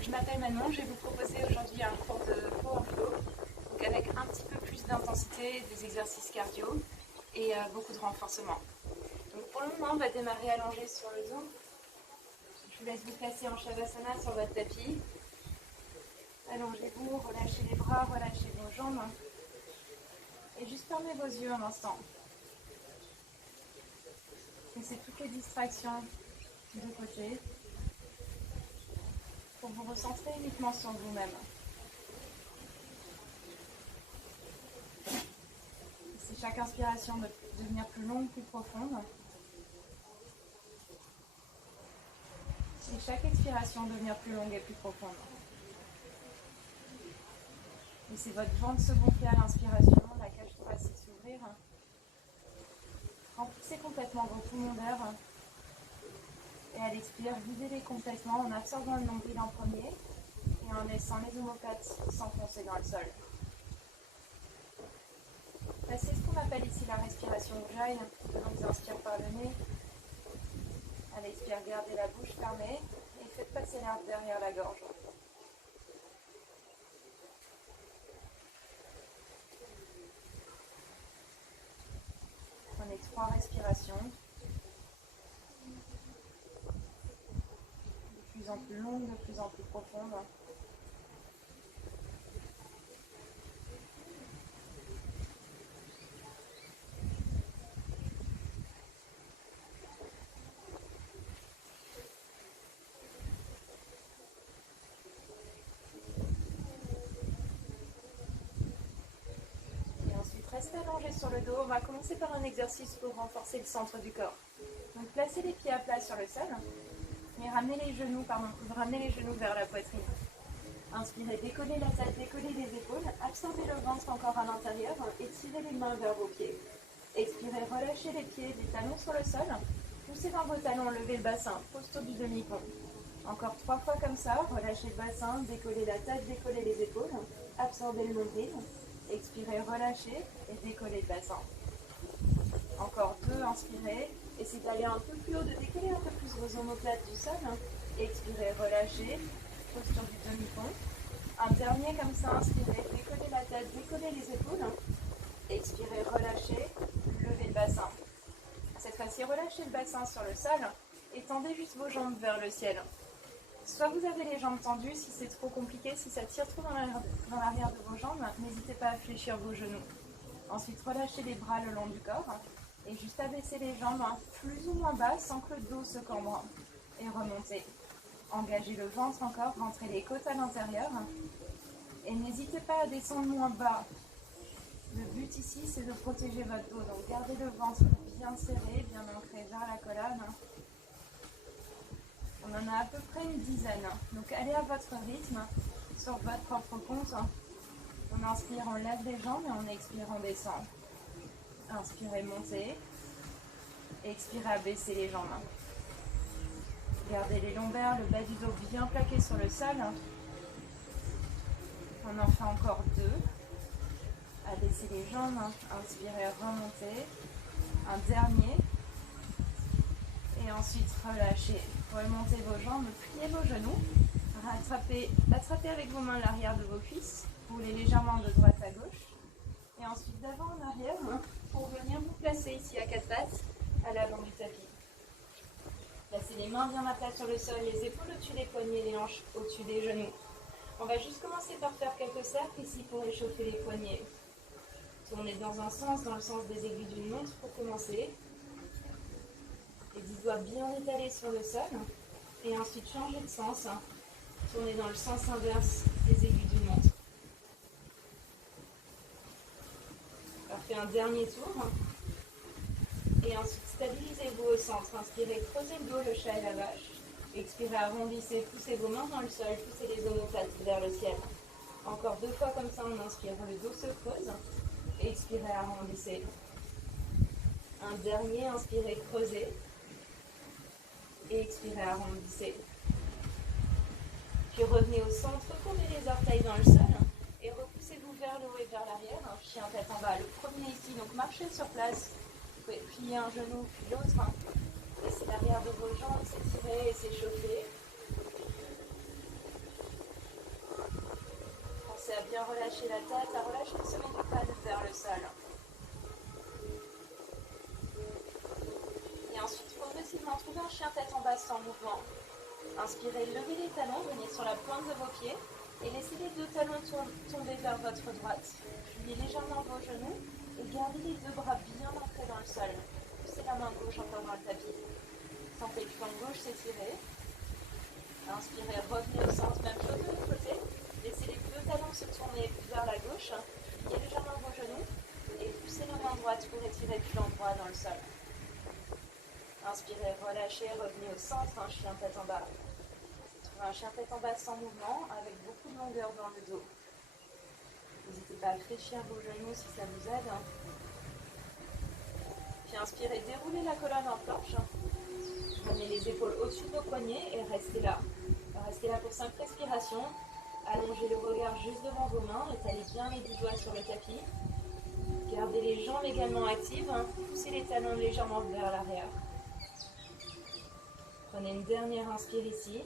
je m'appelle Manon, je vais vous proposer aujourd'hui un cours de Power Flow, donc avec un petit peu plus d'intensité, des exercices cardio et beaucoup de renforcement. Donc pour le moment, on va démarrer allongé sur le dos. Je vous laisse vous placer en Shavasana sur votre tapis. Allongez-vous, relâchez les bras, relâchez vos jambes et juste fermez vos yeux un instant. Laissez toutes les distractions de côté pour vous recentrer uniquement sur vous-même. Laissez chaque inspiration de devenir plus longue, plus profonde. Et chaque expiration devenir plus longue et plus profonde. Laissez votre ventre se gonfler à l'inspiration, la cage thoracique s'ouvrir. Remplissez complètement vos poumons d'air. Et à l'expire, videz-les complètement en absorbant le nombril en premier et en laissant les omoplates s'enfoncer dans le sol. Passez ce qu'on appelle ici la respiration ujjayi. On vous inspire par le nez. À l'expire, gardez la bouche fermée et faites passer l'air derrière la gorge. Prenez 3 respirations. De plus en plus longue, de plus en plus profonde. Et ensuite, restez allongé sur le dos. On va commencer par un exercice pour renforcer le centre du corps. Donc, placez les pieds à plat sur le sol. Mais ramenez les genoux vers la poitrine. Inspirez, décollez la tête, décollez les épaules, absorbez le ventre encore à l'intérieur et tirez les mains vers vos pieds. Expirez, relâchez les pieds, les talons sur le sol, poussez dans vos talons, levez le bassin, posture du demi-pont. Encore 3 fois comme ça, relâchez le bassin, décollez la tête, décollez les épaules, absorbez le nombril, expirez, relâchez et décollez le bassin. Encore 2, inspirez. Essayez d'aller un peu plus haut, de décoller un peu plus vos omoplates du sol. Expirez, relâchez. Posture du demi-pont. Un dernier comme ça, inspirez, décollez la tête, décollez les épaules. Expirez, relâchez, levez le bassin. Cette fois-ci, relâchez le bassin sur le sol et tendez juste vos jambes vers le ciel. Soit vous avez les jambes tendues, si c'est trop compliqué, si ça tire trop dans l'arrière de vos jambes, n'hésitez pas à fléchir vos genoux. Ensuite, relâchez les bras le long du corps. Et juste abaisser les jambes plus ou moins bas sans que le dos se cambre. Et remontez. Engagez le ventre encore, rentrez les côtes à l'intérieur. Et n'hésitez pas à descendre moins bas. Le but ici, c'est de protéger votre dos. Donc gardez le ventre bien serré, bien ancré vers la colonne. On en a à peu près une dizaine. Donc allez à votre rythme, sur votre propre compte. On inspire, on lève les jambes et on expire, on descend. Inspirez, montez. Expirez, abaissez les jambes. Gardez les lombaires, le bas du dos bien plaqué sur le sol. On en fait encore 2. Abaissez les jambes. Inspirez, remontez. Un dernier. Et ensuite, relâchez. Remontez vos jambes, pliez vos genoux. Attrapez avec vos mains l'arrière de vos cuisses. Roulez légèrement de droite à gauche. Et ensuite, d'avant en arrière, pour venir vous placer ici à 4 pattes, à l'avant du tapis. Placez les mains bien à plat sur le sol, les épaules au-dessus des poignets, les hanches au-dessus des genoux. On va juste commencer par faire quelques cercles ici pour échauffer les poignets. Tournez dans un sens, dans le sens des aiguilles d'une montre pour commencer. Les 10 doigts bien étalés sur le sol. Et ensuite, changez de sens. Tournez dans le sens inverse des aiguilles d'une montre. Fait un dernier tour et ensuite stabilisez-vous au centre. Inspirez, creusez le dos, le chat et la vache. Expirez, arrondissez, poussez vos mains dans le sol, poussez les omoplates vers le ciel. Encore 2 fois comme ça, on inspire, le dos se creuse. Expirez, arrondissez. Un dernier, inspirez, creusez. Et expirez, arrondissez. Puis revenez au centre, tournez les orteils dans le sol. Et repoussez-vous vers le haut et vers l'arrière, chien tête en bas. Le premier ici, donc marchez sur place. Vous pouvez plier un genou puis l'autre. Laissez l'arrière de vos jambes s'étirer et s'échauffer. bien relâcher la tête, à relâcher le sommet du crâne vers le sol. Et ensuite, progressivement, trouvez un chien tête en bas sans mouvement. Inspirez, levez les talons, venez sur la pointe de vos pieds et laissez les deux talons tomber vers votre droite. Pliez légèrement vos genoux et gardez les deux bras bien ancrés dans le sol. Poussez la main gauche encore dans le tapis. Sentez le flanc gauche s'étirer. Inspirez, revenez au centre, même chose de l'autre côté. Laissez les deux talons se tourner vers la gauche. Pliez légèrement vos genoux et poussez la main droite pour étirer le flanc droit dans le sol. Inspirez, relâchez, revenez au centre, un chien tête en bas. Trouvez un chien tête en bas sans mouvement, avec beaucoup de longueur dans le dos. N'hésitez pas à fléchir vos genoux si ça vous aide. Puis inspirez, déroulez la colonne en planche. Prenez les épaules au-dessus de vos poignets et restez là. Restez là pour 5 respirations. Allongez le regard juste devant vos mains, étalez bien les 10 doigts sur le tapis. Gardez les jambes également actives, poussez les talons légèrement vers l'arrière. Prenez une dernière inspire ici.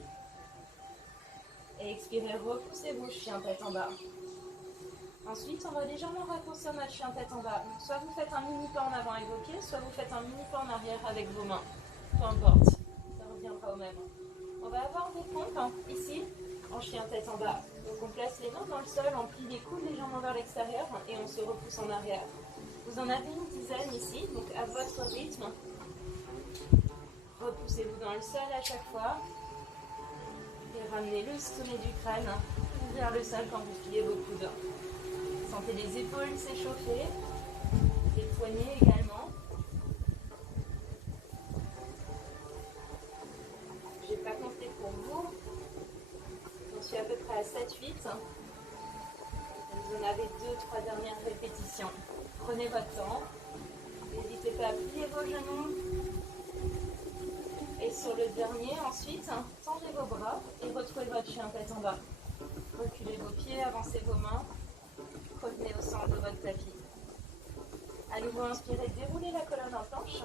Et expirez, repoussez vos chiens tête en bas. Ensuite, on va légèrement raccourcir notre chien tête en bas. Donc, soit vous faites un mini pas en avant avec vos pieds, soit vous faites un mini pas en arrière avec vos mains. Peu importe, ça reviendra au même. On va avoir des pompes ici, en chien tête en bas. Donc on place les mains dans le sol, on plie les coudes légèrement vers l'extérieur et on se repousse en arrière. Vous en avez une dizaine ici, donc à votre rythme. Repoussez-vous dans le sol à chaque fois. Et ramenez le sommet du crâne vers le sol quand vous pliez vos coudes. Sentez les épaules s'échauffer, les poignets également. Je n'ai pas compté pour vous. J'en suis à peu près à 7-8. Vous en avez 2-3 dernières répétitions. Prenez votre temps. N'hésitez pas à plier vos genoux. Et sur le dernier, ensuite, tendez vos bras et retrouvez votre chien tête en bas. Reculez vos pieds, avancez vos mains. Revenez au centre de votre tapis. À nouveau, inspirez, déroulez la colonne en planche.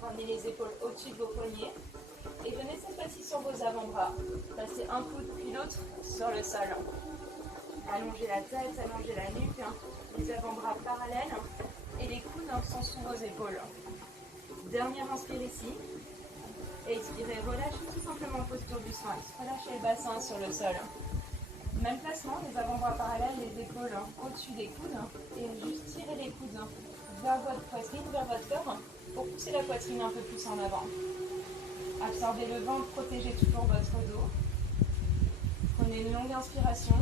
Ramenez les épaules au-dessus de vos poignets. Et venez cette fois-ci sur vos avant-bras. Passez un coude puis l'autre sur le sol. Allongez la tête, allongez la nuque. Les avant-bras parallèles. Et les coudes sont sous vos épaules. Dernière inspire ici. Et expirez, relâchez tout simplement posture du sphinx. Relâchez le bassin sur le sol. Même placement, les avant-bras parallèles, les épaules au-dessus des coudes. Et juste tirez les coudes vers votre poitrine, vers votre cœur, pour pousser la poitrine un peu plus en avant. Absorbez le ventre, protégez toujours votre dos. Prenez une longue inspiration.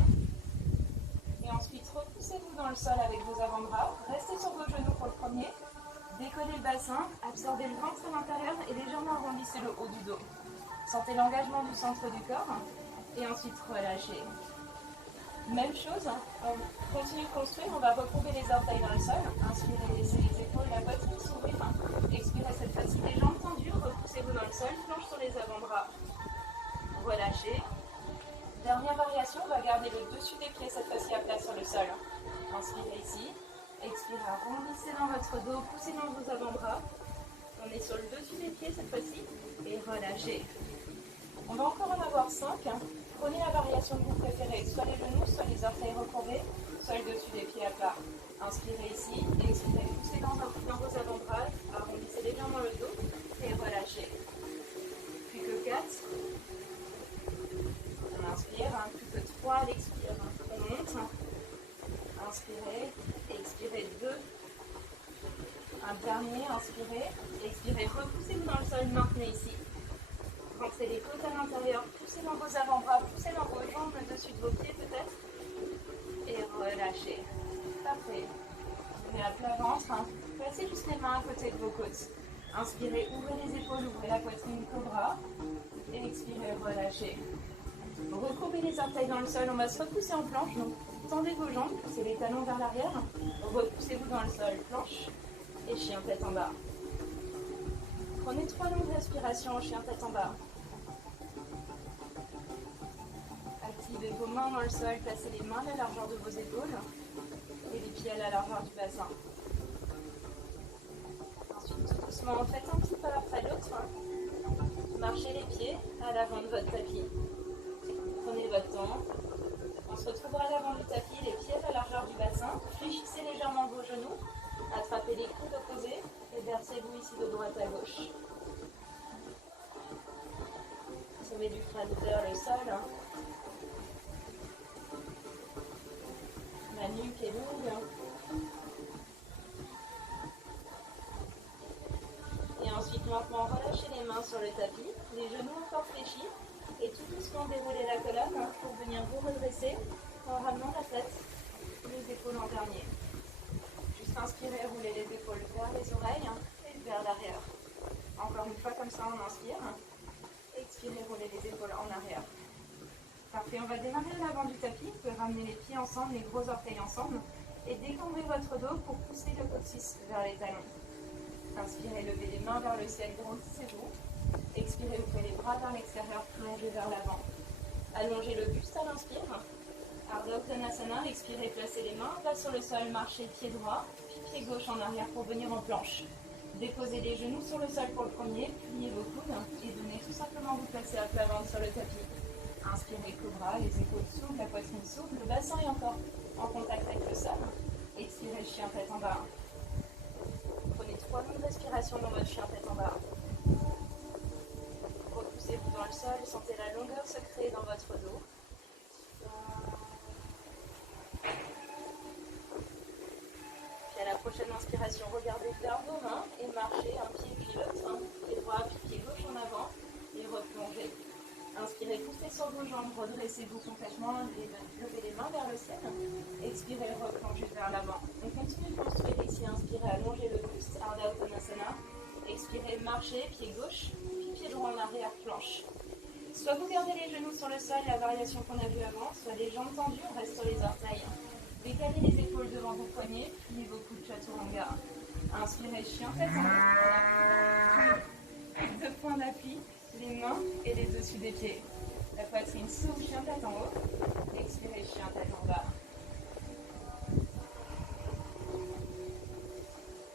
Et ensuite, repoussez-vous dans le sol avec vos avant-bras. Restez sur vos genoux pour le premier. Décollez le bassin, absorbez le ventre à l'intérieur et légèrement arrondissez le haut du dos. Sentez l'engagement du centre du corps. Et ensuite, relâchez. Même chose, on continue de construire, on va recourber les orteils dans le sol. Inspirez, laissez les épaules, la poitrine s'ouvrir. Expirez cette fois-ci, les jambes tendues, repoussez-vous dans le sol, planche sur les avant-bras. Relâchez. Dernière variation, on va garder le dessus des pieds cette fois-ci à plat sur le sol. Inspirez ici. Expirez, arrondissez dans votre dos, poussez dans vos avant-bras. On est sur le dessus des pieds cette fois-ci. Et relâchez. On va encore en avoir 5. Prenez la variation que vous préférez, soit les genoux, soit les orteils recourbés, soit le dessus des pieds à plat. Inspirez ici, expirez, poussez dans vos avant-bras, arrondissez légèrement le dos et relâchez. Plus que 4. On inspire, plus que 3 à l'expire. On monte. Inspirez, expirez 2. Un dernier, inspirez, expirez, repoussez-vous dans le sol, maintenez ici. Rentrez les côtes à l'intérieur, poussez dans vos avant-bras, poussez dans vos jambes, le dessus de vos pieds peut-être. Et relâchez. Parfait. Venez à plat ventre. Placez juste les mains à côté de vos côtes. Inspirez, ouvrez les épaules, ouvrez la poitrine, cobra. Et expirez, relâchez. Recourbez les orteils dans le sol, on va se repousser en planche. Donc, tendez vos jambes, poussez les talons vers l'arrière. Repoussez-vous dans le sol, planche. Et chien tête en bas. Prenez 3 longues respirations, chien tête en bas. Activez vos mains dans le sol, placez les mains à la largeur de vos épaules et les pieds à la largeur du bassin. Ensuite, tout doucement, faites un petit pas après l'autre. Marchez les pieds à l'avant de votre tapis. Prenez votre temps. On se retrouvera à l'avant du tapis, ici de droite à gauche. Sommet du crâne vers le sol. La nuque est longue. Et ensuite, maintenant, relâchez les mains sur le tapis, les genoux encore fléchis, et tout doucement déroulez la colonne pour venir vous redresser en ramenant la tête, les épaules en dernier. Juste inspirez, roulez les épaules vers les oreilles et vers l'arrière. Encore une fois comme ça, on inspire. Expirez, roulez les épaules en arrière. Parfait, on va démarrer à l'avant du tapis. Vous pouvez ramener les pieds ensemble, les gros orteils ensemble. Et décambrez votre dos pour pousser le coccyx vers les talons. Inspirez, levez les mains vers le ciel, grossissez-vous. Expirez, ouvrez les bras vers l'extérieur, plongez vers l'avant. Allongez le buste à l'inspire. Ardha Uttanasana, expirez, placez les mains, bas sur le sol, marchez pied droit, puis pied gauche en arrière pour venir en planche. Déposez les genoux sur le sol pour le premier, pliez vos coudes et venez tout simplement vous placer à plat ventre sur le tapis. Inspirez, cobra, les épaules s'ouvrent, la poitrine s'ouvre, le bassin est encore en contact avec le sol. Expirez, chien tête en bas. Prenez 3 longues respirations dans votre chien tête en bas. Repoussez-vous dans le sol, sentez la longueur se créer dans votre dos. Puis à la prochaine inspiration, regardez vers vos mains et marchez un pied puis l'autre, pied droit puis pied gauche en avant et replongez. Inspirez, poussez sur vos jambes, redressez-vous complètement, levez les mains vers le ciel. Expirez, replongez vers l'avant. On continue de construire ici, inspirez, allongez le buste, Ardha Uttanasana. Expirez, marchez, pied gauche, puis pied droit en arrière, planche. Soit vous gardez les genoux sur le sol, la variation qu'on a vue avant, soit les jambes tendues, on reste sur les orteils. Décalez les épaules devant vos poignets, pliez vos coudes chaturanga. Inspirez, chien tête en haut. 2 points d'appui, les mains et les dessus des pieds. La poitrine s'ouvre, chien tête en haut. Expirez, chien tête en bas.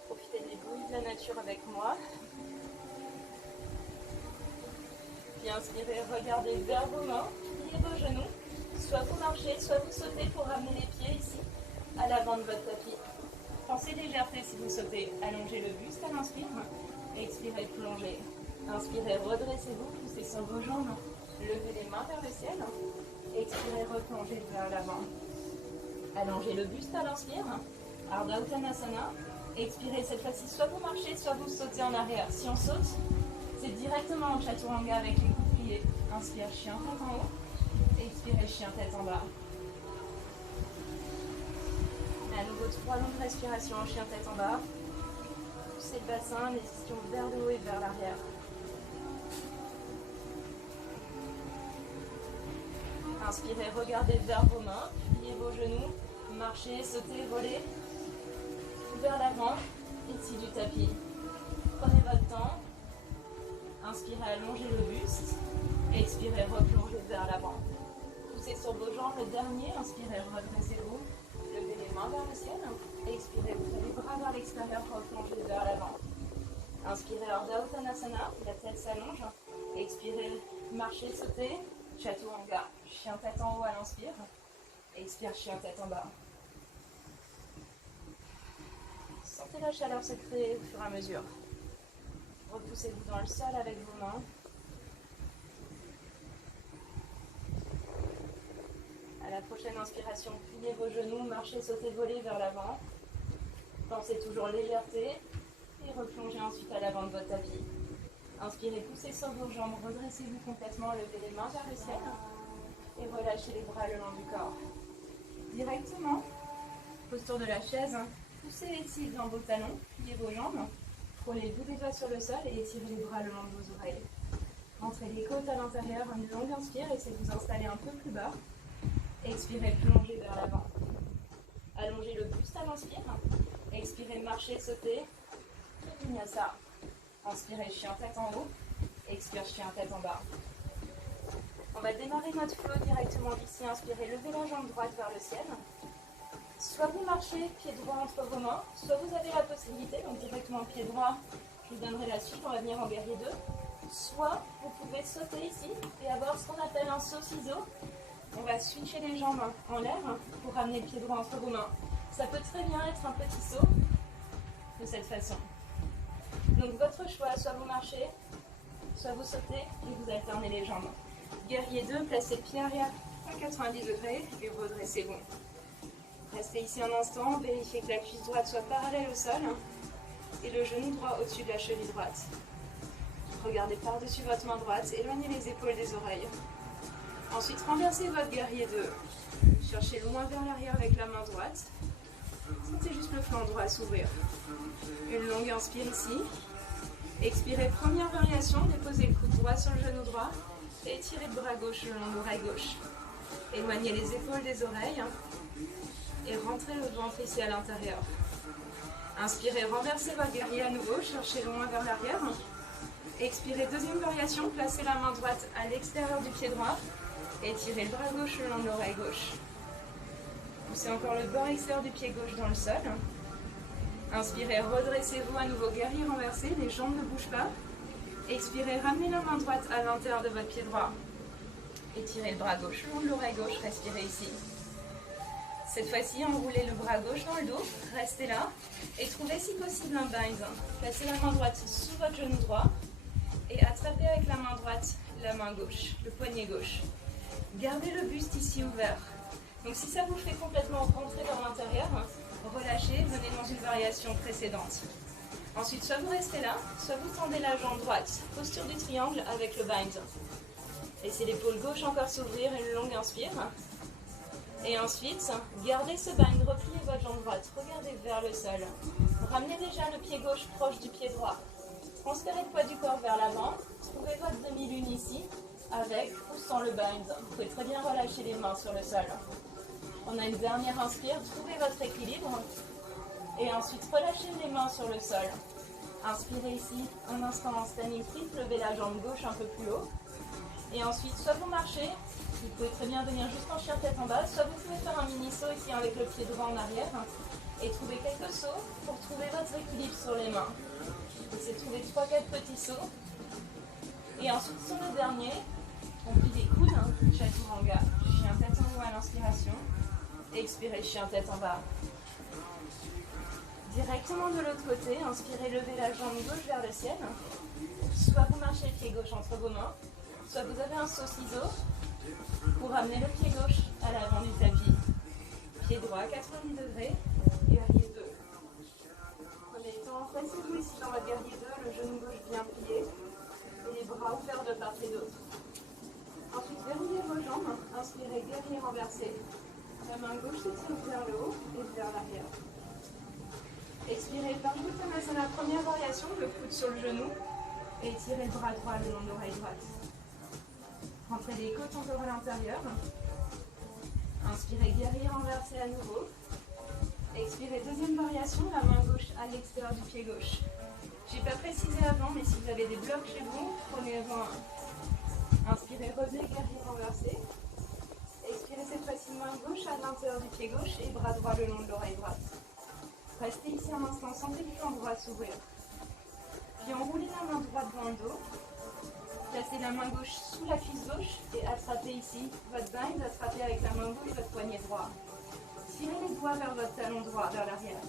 Profitez des bruits de la nature avec moi. Puis inspirez, regardez vers vos mains, pliez vos genoux. Soit vous marchez, soit vous sautez pour ramener les pieds ici, à l'avant de votre tapis. Pensez légèreté si vous sautez. Allongez le buste à l'inspire. Expirez, plongez. Inspirez, redressez-vous, poussez sur vos jambes. Levez les mains vers le ciel. Expirez, replongez vers l'avant. Allongez le buste à l'inspire. Ardha Uttanasana. Expirez, cette fois-ci, soit vous marchez, soit vous sautez en arrière. Si on saute, c'est directement en chaturanga avec les coudes pliés. Inspire, chien tête en haut. Expirez, chien tête en bas. À nouveau, 3 longues respirations en chien tête en bas. Poussez le bassin, les ischions vers le haut et vers l'arrière. Inspirez, regardez vers vos mains, pliez vos genoux, marchez, sautez, volez vers l'avant, ici du tapis. Prenez votre temps. Inspirez, allongez le buste. Expirez, replongez vers l'avant. Poussez sur vos jambes le dernier. Inspirez, redressez-vous. Levez les mains vers le ciel. Expirez, ouvrez les bras vers l'extérieur, replongez vers l'avant. Inspirez, Ardha Uttanasana, la tête s'allonge. Expirez, marchez, sautez. Chaturanga, chien tête en haut à l'inspire. Expire, chien tête en bas. Sentez la chaleur se créer au fur et à mesure. Repoussez-vous dans le sol avec vos mains. À la prochaine inspiration, pliez vos genoux, marchez, sautez, volez vers l'avant. Pensez toujours légèreté et replongez ensuite à l'avant de votre tapis. Inspirez, poussez sur vos jambes, redressez-vous complètement, levez les mains vers le ciel et relâchez les bras le long du corps. Directement, posture de la chaise, poussez les cils dans vos talons, pliez vos jambes, prenez le bout des doigts sur le sol et étirez les bras le long de vos oreilles. Rentrez les côtes à l'intérieur, une longue inspire, essayez de vous installer un peu plus bas. Expirez, plongez vers l'avant. Allongez le buste à l'inspire. Expirez, marchez, sautez. Vinyasa. Inspirez, chien tête en haut. Expire, chien tête en bas. On va démarrer notre flow directement d'ici. Inspirez, levez la jambe droite vers le ciel. Soit vous marchez, pied droit entre vos mains, soit vous avez la possibilité, donc directement pied droit, je vous donnerai la suite, on va venir en guerrier 2. Soit vous pouvez sauter ici et avoir ce qu'on appelle un saut ciseau. On va switcher les jambes en l'air pour ramener le pied droit entre vos mains. Ça peut très bien être un petit saut de cette façon. Donc votre choix, soit vous marchez, soit vous sautez et vous alternez les jambes. Guerrier 2, placez le pied arrière à 90 degrés et redressez-vous. Restez ici un instant, vérifiez que la cuisse droite soit parallèle au sol et le genou droit au-dessus de la cheville droite. Regardez par-dessus votre main droite, éloignez les épaules des oreilles. Ensuite, renversez votre guerrier 2. Cherchez loin vers l'arrière avec la main droite. Sentez juste le flanc droit s'ouvrir. Une longue inspire ici. Expirez, première variation, déposez le coude droit sur le genou droit et tirez le bras gauche le long de l'oreille gauche. Éloignez les épaules des oreilles et rentrez le ventre ici à l'intérieur. Inspirez, renversez votre guerrier à nouveau, cherchez loin vers l'arrière. Expirez, deuxième variation, placez la main droite à l'extérieur du pied droit et tirez le bras gauche le long de l'oreille gauche. Poussez encore le bord extérieur du pied gauche dans le sol. Inspirez, redressez-vous à nouveau, guerrier renversé, les jambes ne bougent pas. Expirez, ramenez la main droite à l'intérieur de votre pied droit. Étirez le bras gauche le long de l'oreille gauche, respirez ici. Cette fois-ci, enroulez le bras gauche dans le dos, restez là et trouvez si possible un bind. Placez la main droite sous votre genou droit et attrapez avec la main droite la main gauche, le poignet gauche. Gardez le buste ici ouvert. Donc si ça vous fait complètement rentrer vers l'intérieur, relâchez, venez dans une variation précédente. Ensuite, soit vous restez là, soit vous tendez la jambe droite, posture du triangle avec le bind. Laissez l'épaule gauche encore s'ouvrir, une longue inspire. Et ensuite, gardez ce bind, repliez votre jambe droite, regardez vers le sol. Ramenez déjà le pied gauche proche du pied droit. Transférez le poids du corps vers l'avant, trouvez votre demi-lune ici, avec ou sans le bind. Vous pouvez très bien relâcher les mains sur le sol. On a une dernière inspire, trouvez votre équilibre. Et ensuite, relâchez les mains sur le sol. Inspirez ici, un instant en standing split, levez la jambe gauche un peu plus haut. Et ensuite, soit vous marchez, vous pouvez très bien venir juste en chien tête en bas, soit vous pouvez faire un mini saut ici avec le pied droit en arrière et trouver quelques sauts pour trouver votre équilibre sur les mains. Essayez de trouver 3-4 petits sauts. Et ensuite, sur le dernier, on plie les coudes, chaturanga, chien tête en haut à l'inspiration. Expirez, chien tête en bas. Directement de l'autre côté, inspirez, levez la jambe gauche vers le ciel. Soit vous marchez le pied gauche entre vos mains, soit vous avez un saut ciseau pour ramener le pied gauche à l'avant du tapis. Pied droit, 90 degrés, guerrier 2. Prenez le temps, placez-vous ici dans votre guerrier 2, le genou gauche bien plié et les bras ouverts de part et d'autre. Ensuite, verrouillez vos jambes, inspirez, guerrier renversé. La main gauche s'étire vers le haut et vers l'arrière. Expirez, par-dessus la première variation, le coude sur le genou et étirez le bras droit le long de l'oreille droite. Rentrez les côtes encore à l'intérieur. Inspirez, guerrier renversé à nouveau. Expirez, deuxième variation, la main gauche à l'extérieur du pied gauche. Je n'ai pas précisé avant, mais si vous avez des blocs chez vous, prenez-en un. Inspirez, revenez, guerrier renversé. Expirez cette fois-ci, main gauche à l'intérieur du pied gauche et bras droit le long de l'oreille droite. Restez ici un instant, sentez le flanc droit s'ouvrir. Puis enroulez la main droite dans le dos. Placez la main gauche sous la cuisse gauche et attrapez ici votre bind, attrapez avec la main gauche votre poignet droit. Tirez les doigts vers votre talon droit, vers l'arrière.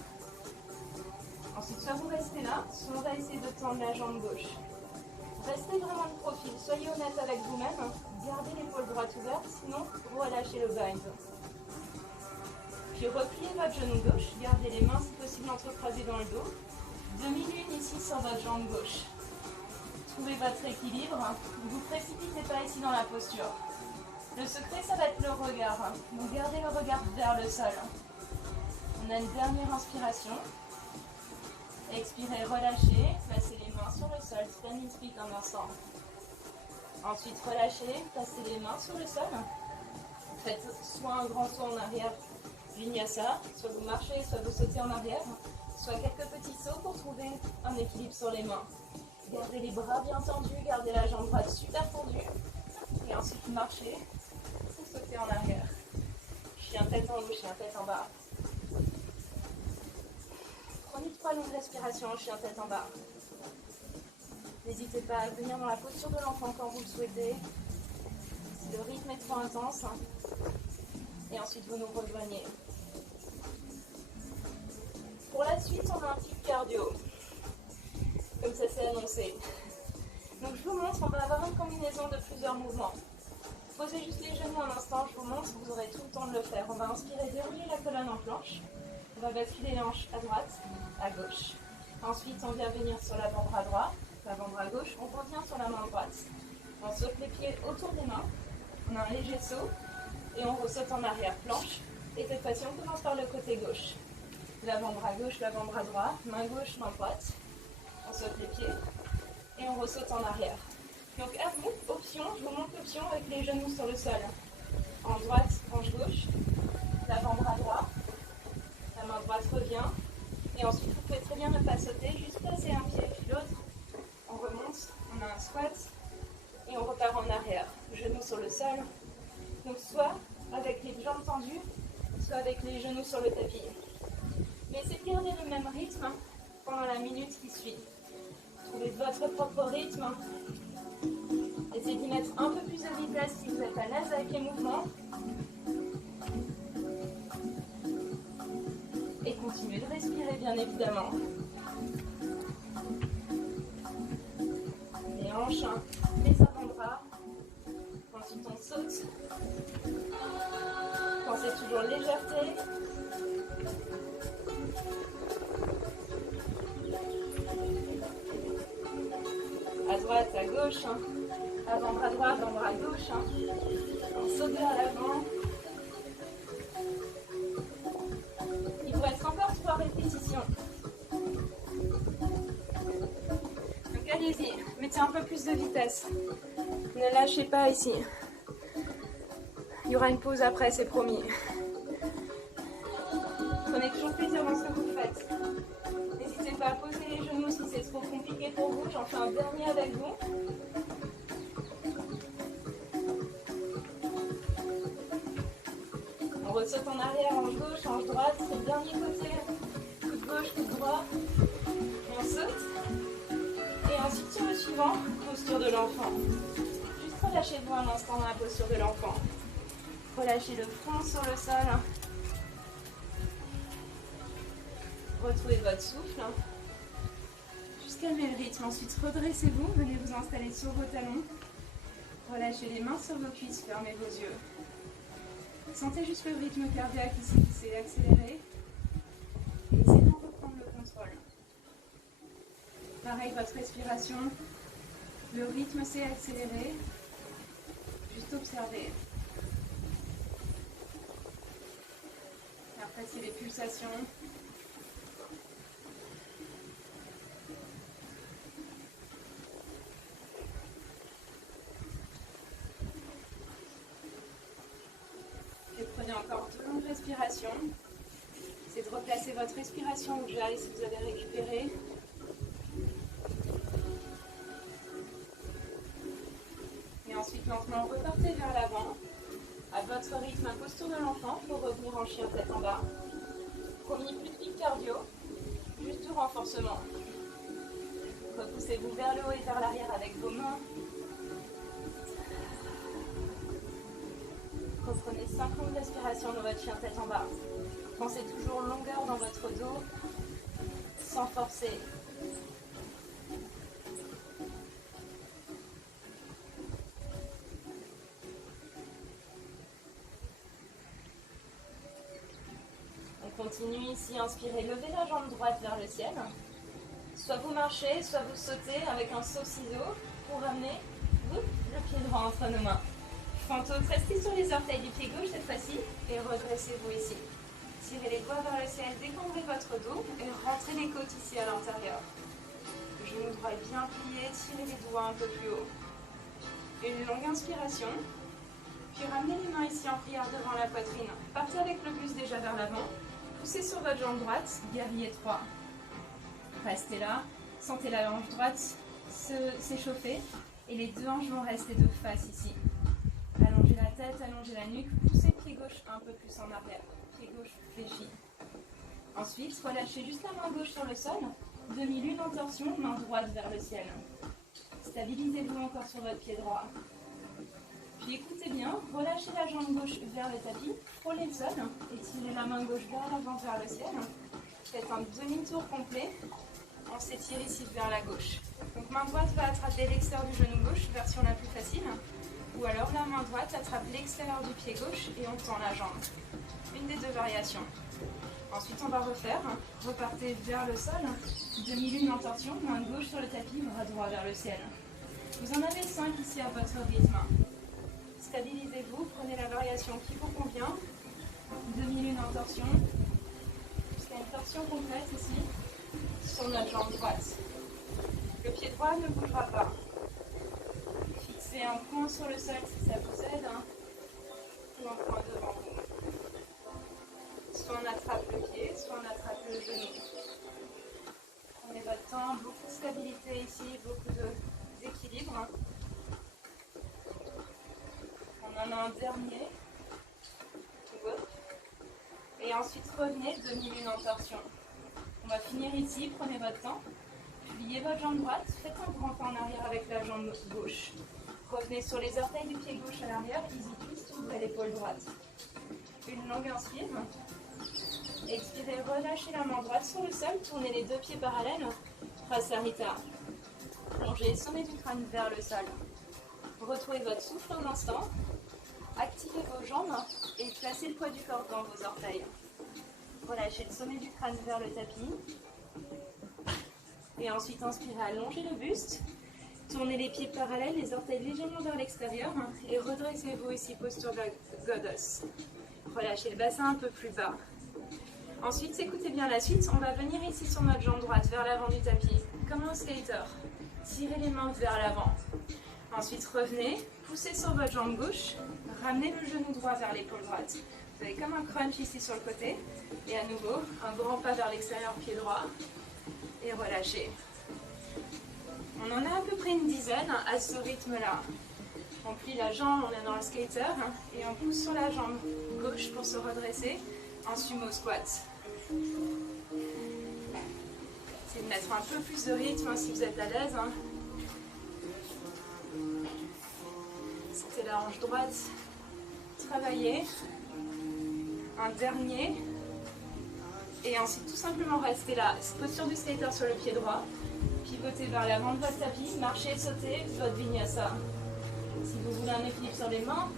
Ensuite, soit vous restez là, soit on va essayer de tendre la jambe gauche. Restez vraiment de profil, soyez honnête avec vous-même, gardez l'épaule droite ouverte, sinon relâchez le bind. Puis repliez votre genou gauche, gardez les mains si possible entrecroisées dans le dos. Demi-lune ici sur votre jambe gauche. Trouvez votre équilibre, ne vous précipitez pas ici dans la posture. Le secret, ça va être le regard. Donc gardez le regard vers le sol. On a une dernière inspiration. Expirez, relâchez, placez les mains sur le sol, standing split un instant. Ensuite, relâchez, placez les mains sur le sol. Faites soit un grand saut en arrière, vinyasa, soit vous marchez, soit vous sautez en arrière, soit quelques petits sauts pour trouver un équilibre sur les mains. Gardez les bras bien tendus, gardez la jambe droite super tendue. Et ensuite, marchez ou sautez en arrière. Chien tête en haut, chien tête en bas. Prenez 3 longues respirations, chien tête en bas. N'hésitez pas à venir dans la posture de l'enfant quand vous le souhaitez. Si le rythme est trop intense. Et ensuite, vous nous rejoignez. Pour la suite, on a un petit cardio. comme ça c'est annoncé. Donc je vous montre, on va avoir une combinaison de plusieurs mouvements. Posez juste les genoux un instant, je vous montre, vous aurez tout le temps de le faire. On va inspirer, dérouler la colonne en planche. On va basculer les hanches à droite, à gauche. Ensuite, on vient venir sur l'avant-bras droit, l'avant-bras gauche. On revient sur la main droite. On saute les pieds autour des mains. On a un léger saut et on ressaute en arrière planche. Et cette fois-ci, on commence par le côté gauche. L'avant-bras gauche, l'avant-bras droit, main gauche, main droite. On saute les pieds et on ressaute en arrière. Donc à vous, option, je vous montre l'option avec les genoux sur le sol. En droite, hanche gauche, l'avant-bras droit, la main droite revient. Et ensuite, vous pouvez très bien ne pas sauter, juste placer un pied puis l'autre. On remonte, on a un squat et on repart en arrière. Genoux sur le sol. Donc soit avec les jambes tendues, soit avec les genoux sur le tapis. Mais essayez de garder le même rythme pendant la minute qui suit. Trouvez votre propre rythme. Essayez d'y mettre un peu plus de vitesse si vous êtes à l'aise avec les mouvements. Et continuez de respirer bien évidemment. Les hanches, les avant-bras. Ensuite on saute. Pensez toujours légèreté. À droite, à gauche. Avant-bras droit, avant-bras gauche. On saute vers l'avant. Il vous reste encore 3 répétitions. Donc allez-y, mettez un peu plus de vitesse. Ne lâchez pas ici. Il y aura une pause après, c'est promis. Prenez toujours plaisir dans ce que vous faites. N'hésitez pas à poser les genoux si c'est trop compliqué pour vous. J'en fais un dernier avec vous. On ressaute en arrière, hanche gauche, hanche droite. C'est le dernier côté. Coude gauche, coude droit. On saute. Et ensuite sur le suivant, posture de l'enfant. Juste relâchez-vous un instant dans la posture de l'enfant. Relâchez le front sur le sol. Retrouvez votre souffle. Juste calmez le rythme. Ensuite, redressez-vous. Venez vous installer sur vos talons. Relâchez les mains sur vos cuisses. Fermez vos yeux. Sentez juste le rythme cardiaque ici qui s'est accéléré. Et essayez d'en reprendre le contrôle. Pareil, votre respiration. Le rythme s'est accéléré. Juste observez. Et après, c'est les pulsations. Et prenez encore de longues respirations. Essayez de replacer votre respiration où j'aille si vous avez récupéré. Et ensuite, lentement, repartez vers l'avant. À votre rythme, posture de l'enfant pour revenir en chien tête en bas. Promis, plus de pic cardio, juste du renforcement. Repoussez-vous vers le haut et vers l'arrière avec vos mains. Reprenez 5 longues respirations dans votre chien tête en bas. Pensez toujours longueur dans votre dos, sans forcer. On continue ici, inspirez, levez la jambe droite vers le ciel. Soit vous marchez, soit vous sautez avec un saut ciseau pour ramener le pied droit entre nos mains. Fantôme, restez sur les orteils du pied gauche cette fois-ci et redressez-vous ici. Tirez les doigts vers le ciel, décombrez votre dos et rentrez les côtes ici à l'intérieur. Genou droit bien plié, tirez les doigts un peu plus haut. Une longue inspiration, puis ramenez les mains ici en prière devant la poitrine. Partez avec le buste déjà vers l'avant, poussez sur votre jambe droite, guerrier 3. Restez là, sentez la hanche droite s'échauffer et les deux hanches vont rester de face ici. Allongez la tête, allongez la nuque, poussez le pied gauche un peu plus en arrière, pied gauche fléchi. Ensuite, relâchez juste la main gauche sur le sol, demi-lune en torsion, main droite vers le ciel. Stabilisez-vous encore sur votre pied droit. Puis écoutez bien, relâchez la jambe gauche vers le tapis, frôlez le sol et tirez la main gauche vers l'avant vers le ciel. Faites un demi-tour complet on s'étire ici vers la gauche. Donc main droite va attraper l'extérieur du genou gauche, version la plus facile. Ou alors la main droite attrape l'extérieur du pied gauche et on tend la jambe. Une des deux variations. Ensuite on va refaire. Repartez vers le sol. Demi-lune en torsion, main gauche sur le tapis, bras droit vers le ciel. Vous en avez 5 ici à votre rythme. Stabilisez-vous, prenez la variation qui vous convient. Demi-lune en torsion. Jusqu'à une torsion complète ici, sur notre jambe droite. Le pied droit ne bougera pas. Fixez un point sur le sol si ça vous aide, ou un point devant vous. Soit on attrape le pied, soit on attrape le genou. Prenez votre temps, beaucoup de stabilité ici, beaucoup d'équilibre. On en a un dernier. Et ensuite revenez, demi-lune en torsion. On va finir ici, prenez votre temps. Pliez votre jambe droite, faites un grand pas en arrière avec la jambe gauche. Revenez sur les orteils du pied gauche à l'arrière, easy twist, ouvrez l'épaule droite. Une longue inspire. Expirez, relâchez la main droite sur le sol, tournez les deux pieds parallèles, Prasarita. Plongez sommet du crâne vers le sol. Retrouvez votre souffle un instant. Activez vos jambes et placez le poids du corps dans vos orteils. Relâchez le sommet du crâne vers le tapis. Et ensuite, inspirez, allongez le buste. Tournez les pieds parallèles, les orteils légèrement vers l'extérieur. Et redressez-vous ici, posture de goddess. Relâchez le bassin un peu plus bas. Ensuite, écoutez bien la suite. On va venir ici sur notre jambe droite, vers l'avant du tapis, comme un skater. Tirez les mains vers l'avant. Ensuite, revenez, poussez sur votre jambe gauche, ramenez le genou droit vers l'épaule droite. Vous avez comme un crunch ici sur le côté. Et à nouveau, un grand pas vers l'extérieur, pied droit. Et relâchez. On en a à peu près une dizaine à ce rythme-là. On plie la jambe, on est dans le skater, et on pousse sur la jambe gauche pour se redresser en sumo squat. Essayez de mettre un peu plus de rythme si vous êtes à l'aise. C'était la hanche droite. Travaillez. Un dernier. Et ensuite, tout simplement, restez là. Posture du skater sur le pied droit. Pivotez vers l'avant de votre tapis. Marchez, sautez, votre vinyasa. Si vous voulez un équilibre sur les mains,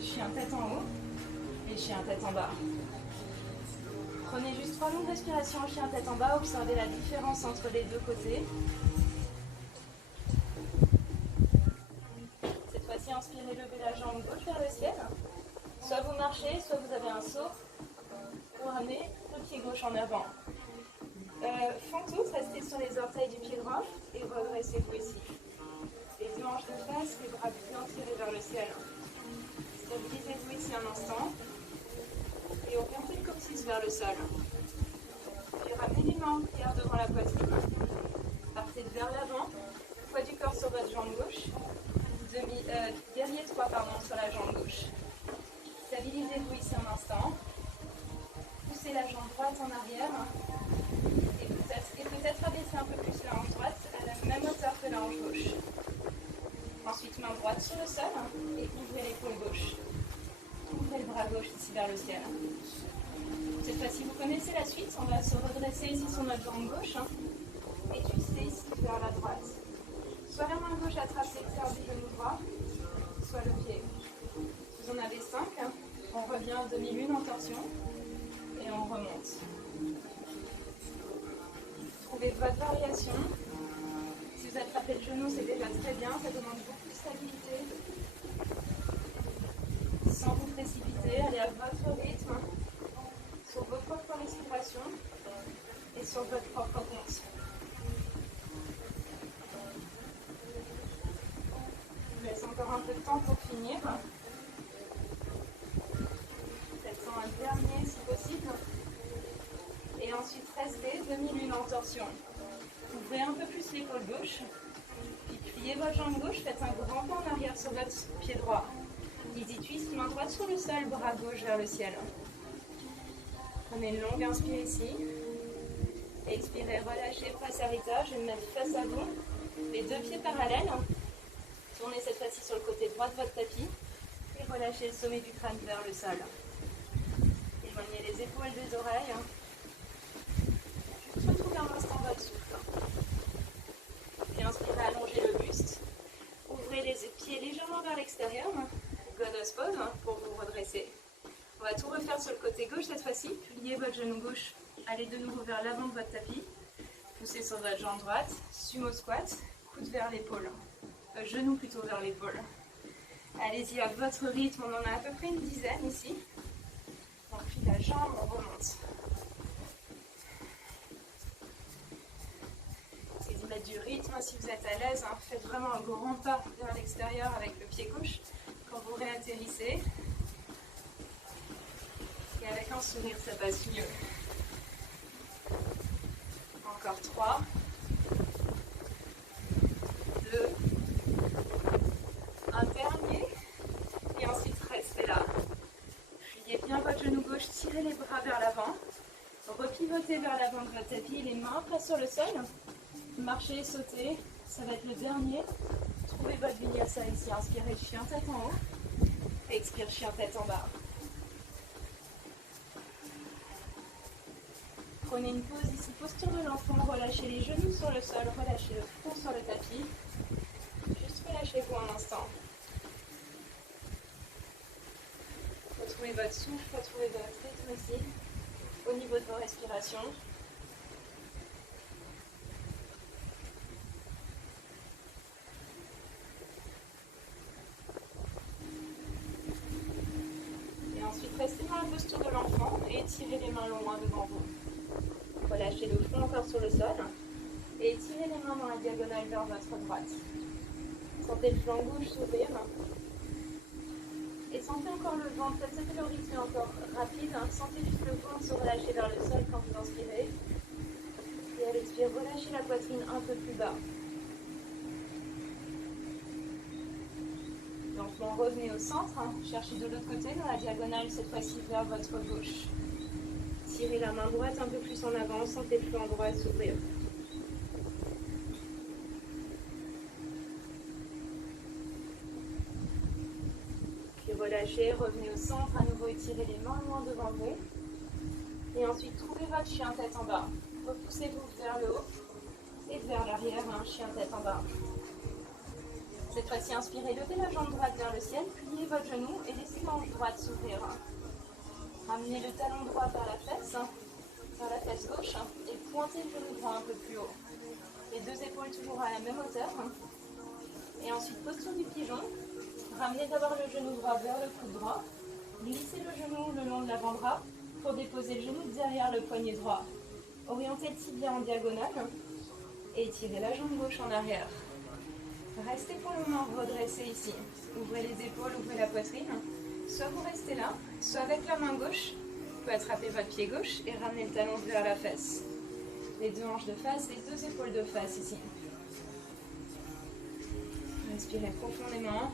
chien tête en haut et chien tête en bas. Prenez juste 3 longues respirations, chien tête en bas. Observez la différence entre les deux côtés. Cette fois-ci, inspirez, levez la jambe gauche vers le ciel. Soit vous marchez, soit vous avez un saut. Pour ramener le pied gauche en avant. Fantôme, restez sur les orteils du pied droit et redressez-vous ici. Les deux hanches de face, les bras bien tirés vers le ciel. Stabilisez-vous ici un instant. Et orientez le coccyx vers le sol. Puis ramenez les mains en prière devant la poitrine. Partez vers l'avant. Poids du corps sur votre jambe gauche. Guerrier 3 sur la jambe gauche. Stabilisez-vous ici un instant. Poussez la jambe droite en arrière. Et peut-être abaisser un peu plus la hanche droite à la même hauteur que la hanche gauche. Ensuite, main droite sur le sol et ouvrez l'épaule gauche. Ouvrez le bras gauche ici vers le ciel. Cette fois-ci, vous connaissez la suite. On va se redresser ici sur notre jambe gauche et twister ici vers la droite. Soit la main gauche attrape l'extérieur du genou droit, soit le pied. Vous en avez 5. On revient en demi-lune en torsion et on remonte. Trouvez votre variation. Si vous attrapez le genou, c'est déjà très bien. Ça demande beaucoup de stabilité. Sans vous précipiter, allez à votre rythme, sur vos propres respirations et sur votre propre compte. Je vous laisse encore un peu de temps pour finir. Peut-être un dernier si possible. Et ensuite, restez demi-lune en torsion. Ouvrez un peu plus l'épaule gauche. Puis pliez votre jambe gauche. Faites un grand pas en arrière sur votre pied droit. Easy twist, main droite sur le sol, bras gauche vers le ciel. Prenez une longue inspire ici. Expirez, relâchez, Prasarita. Je vais me mettre face à vous. Les deux pieds parallèles. Tournez cette fois-ci sur le côté droit de votre tapis. Et relâchez le sommet du crâne vers le sol. Éloignez les épaules des oreilles. retrouvez un instant votre souffle. Et inspirez, allongez le buste. Ouvrez les pieds légèrement vers l'extérieur. Goddess pose pour vous redresser. On va tout refaire sur le côté gauche cette fois-ci. Pliez votre genou gauche. Allez de nouveau vers l'avant de votre tapis. Poussez sur votre jambe droite. Sumo squat. Coude vers l'épaule. Genou plutôt vers l'épaule. Allez-y à votre rythme. On en a à peu près une dizaine ici. On plie la jambe, on remonte. Essayez d'y mettre du rythme si vous êtes à l'aise. Faites vraiment un grand pas vers l'extérieur avec le pied gauche quand vous réatterrissez. Et avec un sourire, ça passe mieux. Encore 3, 2, un dernier. Et ensuite, restez là. Pliez bien votre genou gauche, tirez les bras vers l'avant. Repivotez vers l'avant de votre tapis, les mains placées sur le sol. Marchez, sautez, ça va être le dernier. Trouvez votre vinyasa ici. Inspirez, chien tête en haut. Expire, chien tête en bas. Prenez une pause ici, posture de l'enfant. Relâchez les genoux sur le sol, relâchez le front sur le tapis. Juste relâchez-vous un instant. Retrouvez votre souffle, retrouvez votre rythme ici, au niveau de vos respirations. Et ensuite, restez dans la posture de l'enfant et étirez les mains loin devant vous. Relâchez le front encore sur le sol et étirez les mains dans la diagonale vers votre droite. Sentez le flanc gauche s'ouvrir. Et sentez encore le ventre, peut-être que le rythme est encore rapide. Sentez juste le ventre se relâcher vers le sol quand vous inspirez. Et à l'expire, relâchez la poitrine un peu plus bas. Lentement, revenez au centre. Cherchez de l'autre côté, dans la diagonale, cette fois-ci vers votre gauche. Tirez la main droite un peu plus en avant, sentez le flanc droit s'ouvrir. Puis relâchez, revenez au centre, à nouveau étirez les mains loin devant vous. Et ensuite, trouvez votre chien tête en bas. Repoussez-vous vers le haut et vers l'arrière, chien tête en bas. Cette fois-ci, inspirez, levez la jambe droite vers le ciel, pliez votre genou et laissez l'ange droite s'ouvrir. Ramenez le talon droit vers la fesse gauche et pointez le genou droit un peu plus haut. Les deux épaules toujours à la même hauteur. Et ensuite, posture du pigeon. Ramenez d'abord le genou droit vers le coude droit. Glissez le genou le long de l'avant-bras pour déposer le genou derrière le poignet droit. Orientez le tibia en diagonale et étirez la jambe gauche en arrière. Restez pour le moment redressé ici. Ouvrez les épaules, ouvrez la poitrine. Soit vous restez là, soit avec la main gauche, vous pouvez attraper votre pied gauche et ramener le talon vers la fesse. Les deux hanches de face, les deux épaules de face ici. Respirez profondément.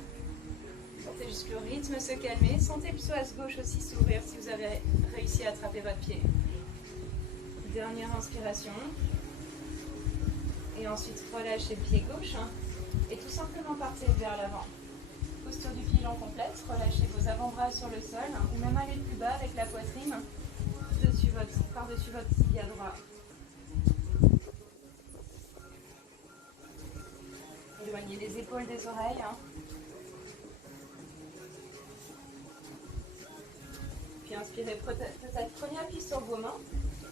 Sentez juste le rythme se calmer. Sentez le psoas gauche aussi s'ouvrir si vous avez réussi à attraper votre pied. Dernière inspiration. Et ensuite relâchez le pied gauche et tout simplement partez vers l'avant. Posture du pigeon complète, relâchez vos avant-bras sur le sol ou même allez plus bas avec la poitrine par-dessus votre tibia droit. Éloignez les épaules des oreilles. Puis inspirez, peut-être prenez appui sur vos mains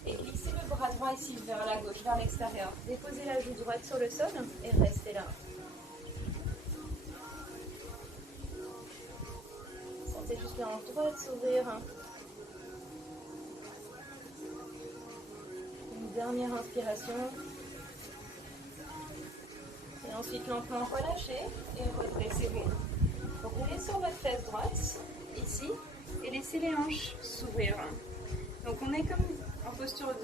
et glissez le bras droit ici vers la gauche, vers l'extérieur. Déposez la joue droite sur le sol et restez là. Sentez juste la hanche droite s'ouvrir. Une dernière inspiration. Et ensuite lentement relâchez et redressez-vous. Roulez sur votre fesse droite, ici, et laissez les hanches s'ouvrir. Donc on est comme en posture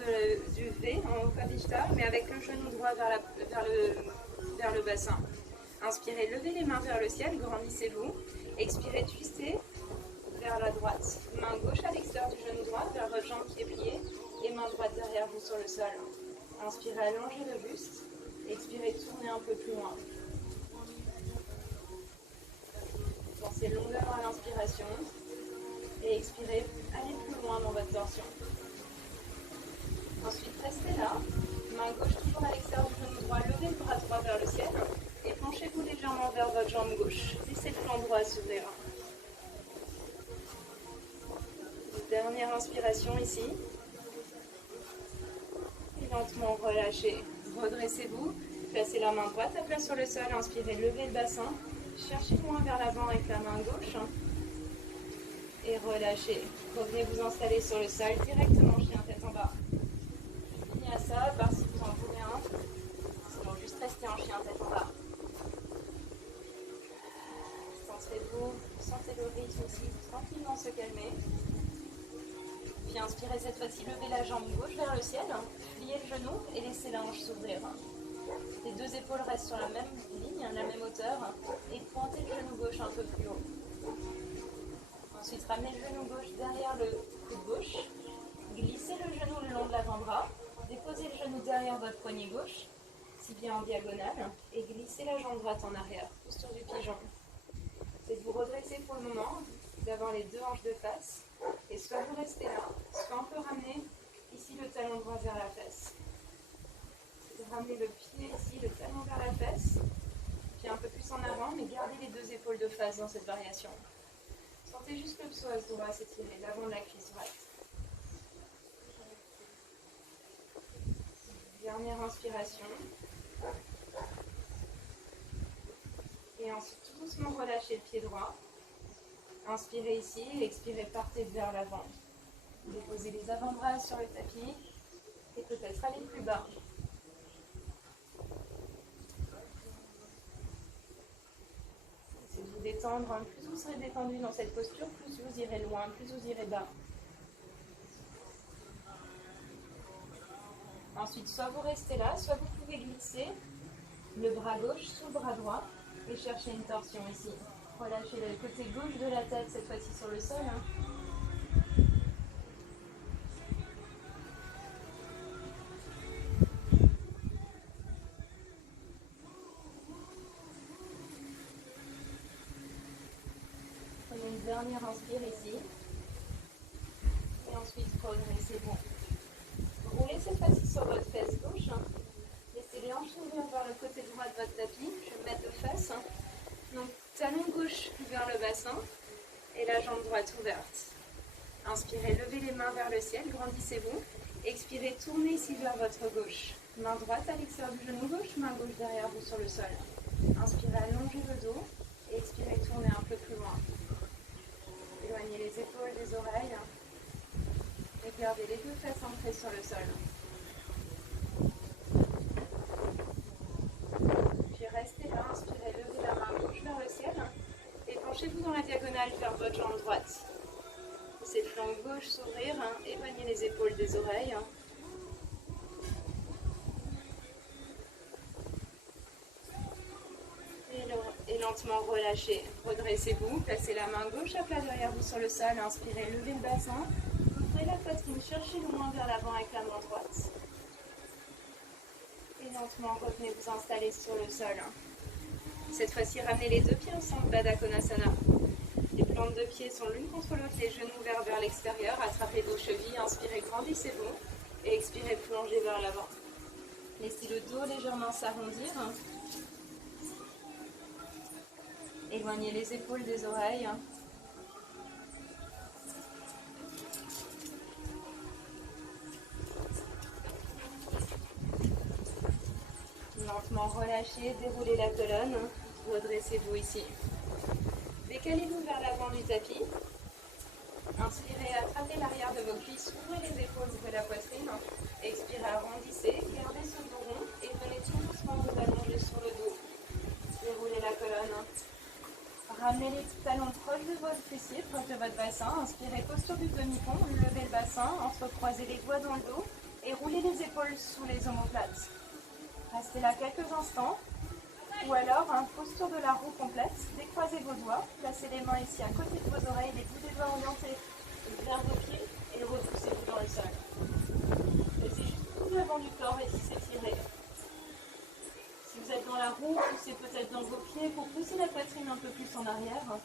du V, en Upavishta, mais avec le genou droit vers le bassin. Inspirez, levez les mains vers le ciel, grandissez-vous. Expirez, twistez vers la droite. Main gauche à l'extérieur du genou droit, vers votre jambe qui est pliée, et main droite derrière vous sur le sol. Inspirez, allongez le buste. Expirez, tournez un peu plus loin. Pensez longueur à l'inspiration. Et expirez, allez plus loin dans votre torsion. Ensuite, restez là. Main gauche toujours à l'extérieur du genou droit, levez le bras droit vers le ciel et penchez-vous légèrement vers votre jambe gauche. Laissez le flanc droit s'ouvrir. Dernière inspiration ici. Et lentement relâchez. Redressez-vous. Placez la main droite à plat sur le sol. Inspirez, levez le bassin. Cherchez loin vers l'avant avec la main gauche. Et relâchez. Revenez vous installer sur le sol directement, chien tête en bas. Fini à ça, par si vous en voulez un. Sinon, juste restez en chien tête en bas. Centrez-vous, sentez le rythme ici, tranquillement se calmer. Puis inspirez cette fois-ci, levez la jambe gauche vers le ciel, pliez le genou et laissez la hanche s'ouvrir. Les deux épaules restent sur la même ligne, la même hauteur, et pointez le genou gauche un peu plus haut. Ensuite, ramenez le genou gauche derrière le coude gauche, glissez le genou le long de l'avant-bras, déposez le genou derrière votre poignet gauche, si bien en diagonale, et glissez la jambe droite en arrière, posture du pigeon. C'est de vous redresser pour le moment, d'avoir les deux hanches de face, et soit vous restez là, soit on peut ramener ici le talon droit vers la fesse. C'est de ramener le pied ici, le talon vers la fesse, puis un peu plus en avant, mais gardez les deux épaules de face dans cette variation. Sentez juste le psoas droit s'étirer, l'avant de la cuisse droite. Dernière inspiration. Et ensuite, tout doucement relâchez le pied droit. Inspirez ici, expirez, partez vers l'avant. Déposez les avant-bras sur le tapis et peut-être aller plus bas. Essayez de vous détendre. Plus vous serez détendu dans cette posture, plus vous irez loin, plus vous irez bas. Ensuite, soit vous restez là, soit vous pouvez glisser le bras gauche sous le bras droit et chercher une torsion ici. Relâchez le côté gauche de la tête, cette fois-ci sur le sol. Prenez une dernière inspire ici. Et ensuite, redressez-vous. Roulez cette fois-ci sur votre fesse gauche. Laissez les hanches s'ouvrir vers le côté droit de votre tapis. Je vais me mettre de face. Donc, talon gauche vers le bassin et la jambe droite ouverte. Inspirez, levez les mains vers le ciel, grandissez-vous. Expirez, tournez ici vers votre gauche. Main droite à l'extérieur du genou gauche, main gauche derrière vous sur le sol. Inspirez, allongez le dos et expirez, tournez un peu plus loin. Éloignez les épaules des oreilles et gardez les deux fesses ancrées sur le sol. Puis restez là, inspirez, levez la main gauche vers le ciel et penchez-vous dans la diagonale vers votre jambe droite. Laissez le flanc gauche s'ouvrir, éloignez les épaules des oreilles. Et lentement relâchez. Redressez-vous, placez la main gauche à plat derrière vous sur le sol, inspirez, levez le bassin, ouvrez la poitrine, cherchez loin vers l'avant avec la main droite. Et lentement revenez vous installer sur le sol. Cette fois-ci, ramenez les deux pieds ensemble, Baddha Konasana. Les plantes de pieds sont l'une contre l'autre, les genoux ouverts vers l'extérieur. Attrapez vos chevilles, inspirez, grandissez-vous. Et expirez, plongez vers l'avant. Laissez le dos légèrement s'arrondir. Éloignez les épaules des oreilles. Lentement relâchez, déroulez la colonne. Redressez-vous ici. Décalez-vous vers l'avant du tapis. Inspirez, attrapez l'arrière de vos cuisses, ouvrez les épaules, ouvrez la poitrine. Expirez, arrondissez, gardez ce dos rond et venez tout doucement vous allonger sur le dos. Déroulez la colonne. Ramenez les talons proches de votre fessier, proche de votre bassin. Inspirez, posture du demi-pont, levez le bassin, entrecroisez les doigts dans le dos et roulez les épaules sous les omoplates. Restez là quelques instants. Ou alors, posture de la roue complète, décroisez vos doigts, placez les mains ici à côté de vos oreilles, les bouts des doigts orientés vers vos pieds et repoussez-vous dans le sol. Laissez juste tout l'avant du corps et s'étirer. Si vous êtes dans la roue, poussez peut-être dans vos pieds pour pousser la poitrine un peu plus en arrière.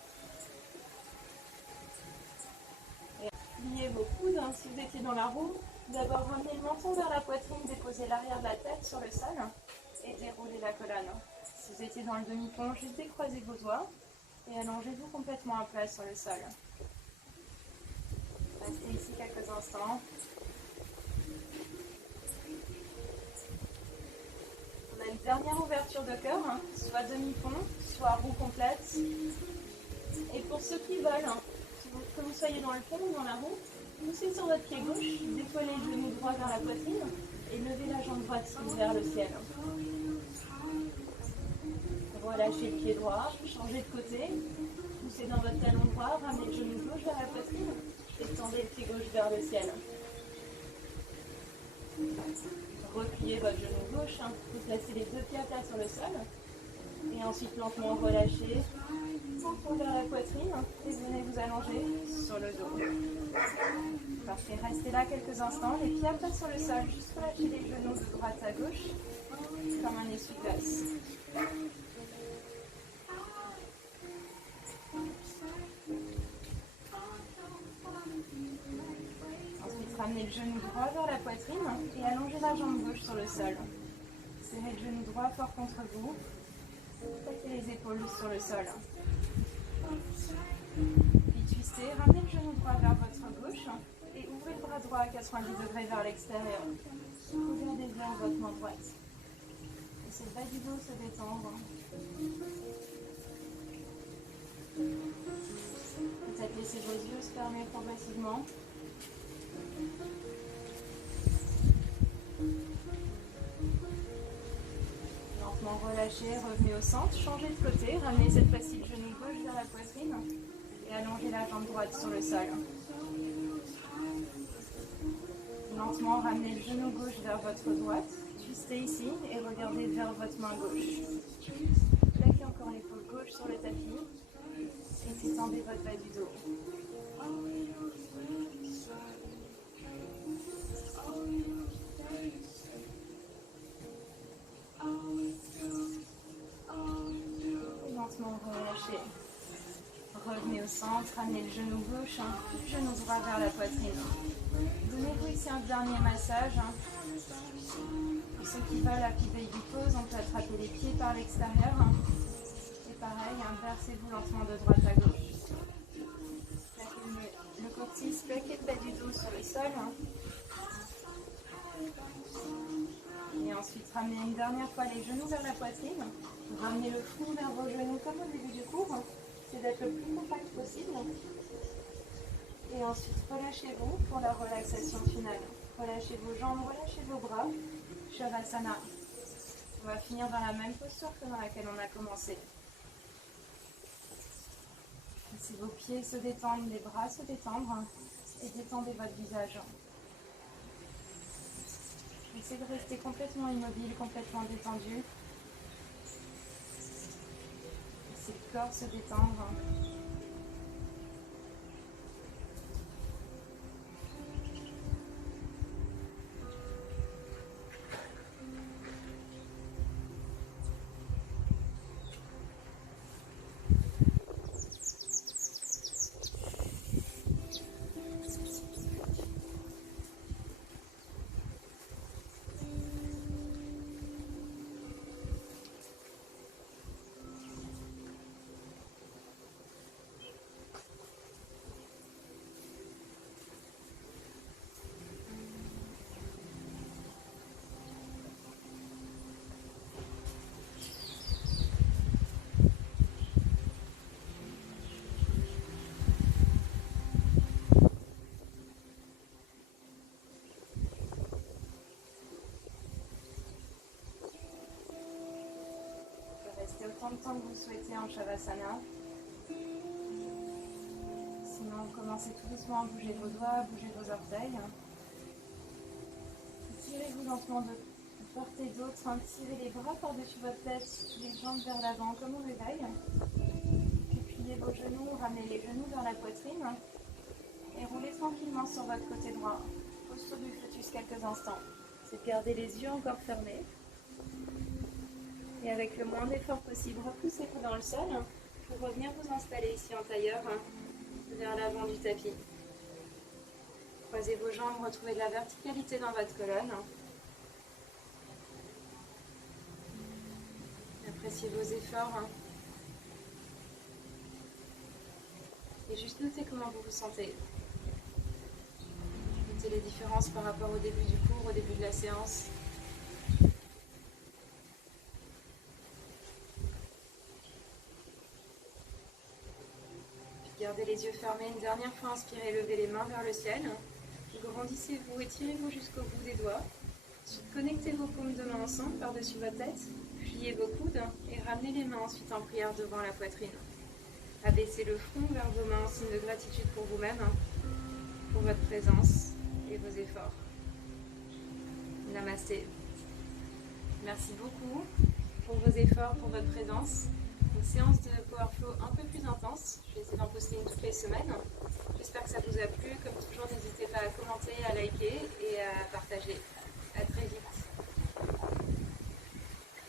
Et pliez vos coudes, si vous étiez dans la roue, D'abord, ramenez le menton vers la poitrine, déposez l'arrière de la tête sur le sol et déroulez la colonne. Si vous étiez dans le demi-pont, juste décroisez vos doigts et allongez-vous complètement à plat sur le sol. Restez ici quelques instants. On a une dernière ouverture de cœur, soit demi-pont, soit roue complète. Et pour ceux qui veulent, que vous soyez dans le pont ou dans la roue, poussez sur votre pied gauche, décollez le genou droit vers la poitrine et levez la jambe droite vers le ciel. Relâchez le pied droit, changez de côté, poussez dans votre talon droit, ramenez le genou gauche vers la poitrine et tendez le pied gauche vers le ciel. Repliez votre genou gauche, vous placez les deux pieds à plat sur le sol et ensuite lentement relâchez, menton vers la poitrine et venez vous allonger sur le dos. Parfait, restez là quelques instants, les pieds à plat sur le sol, juste relâchez les genoux de droite à gauche comme un essuie-glace. Ensuite, ramenez le genou droit vers la poitrine et allongez la jambe gauche sur le sol. Serrez le genou droit fort contre vous. Plaquez les épaules sur le sol. Puis twistez, ramenez le genou droit vers votre gauche et ouvrez le bras droit à 90 degrés vers l'extérieur. Regardez vers votre main droite. Laissez le bas du dos se détendre. Peut-être laissez vos yeux se fermer progressivement. Lentement relâchez, revenez au centre, changez de côté, ramenez cette fois-ci le genou gauche vers la poitrine et allongez la jambe droite sur le sol. Lentement ramenez le genou gauche vers votre droite, twistez ici et regardez vers votre main gauche. Plaquez encore l'épaule gauche sur le tapis et détendez votre bas du dos. Lentement relâchez. Revenez au centre, ramenez le genou gauche, le genou droit vers la poitrine. Donnez-vous ici un dernier massage. Pour ceux qui veulent Happy Baby Pose, on peut attraper les pieds par l'extérieur. Et pareil, inversez-vous lentement de droite à gauche. Plaquez le coccyx, plaquez le bas du dos sur le sol. Et ensuite, ramenez une dernière fois les genoux vers la poitrine. Ramenez le front vers vos genoux comme au début du cours. C'est d'être le plus compact possible. Et ensuite, relâchez-vous pour la relaxation finale. Relâchez vos jambes, relâchez vos bras. Shavasana. On va finir dans la même posture que dans laquelle on a commencé. Laissez vos pieds se détendre, les bras se détendre et détendez votre visage. Essayez de rester complètement immobile, complètement détendu. Laissez le corps se détendre. Autant de temps que vous souhaitez en Shavasana. Sinon, commencez tout doucement à bouger vos doigts, à bouger vos orteils. Tirez-vous lentement de part et d'autre. Tirez les bras par-dessus votre tête, les jambes vers l'avant comme au réveil. Puis pliez vos genoux, ramenez les genoux vers la poitrine. Et roulez tranquillement sur votre côté droit. Posture du fœtus quelques instants. C'est garder les yeux encore fermés. Et avec le moins d'effort possible, repoussez-vous dans le sol pour revenir vous installer ici en tailleur vers l'avant du tapis. Croisez vos jambes, retrouvez de la verticalité dans votre colonne. Appréciez vos efforts. Et juste notez comment vous vous sentez. Notez les différences par rapport au début du cours, au début de la séance. Puis gardez les yeux fermés une dernière fois, inspirez, levez les mains vers le ciel. Grandissez-vous, étirez-vous jusqu'au bout des doigts. Ensuite, connectez vos paumes de main ensemble par-dessus votre tête. Pliez vos coudes et ramenez les mains ensuite en prière devant la poitrine. Abaissez le front vers vos mains en signe de gratitude pour vous-même, pour votre présence et vos efforts. Namasté. Merci beaucoup pour vos efforts, pour votre présence. Une séance de Power Flow un peu plus intense. Je vais essayer d'en poster une toutes les semaines. J'espère que ça vous a plu. Comme toujours, n'hésitez pas à commenter, à liker et à partager.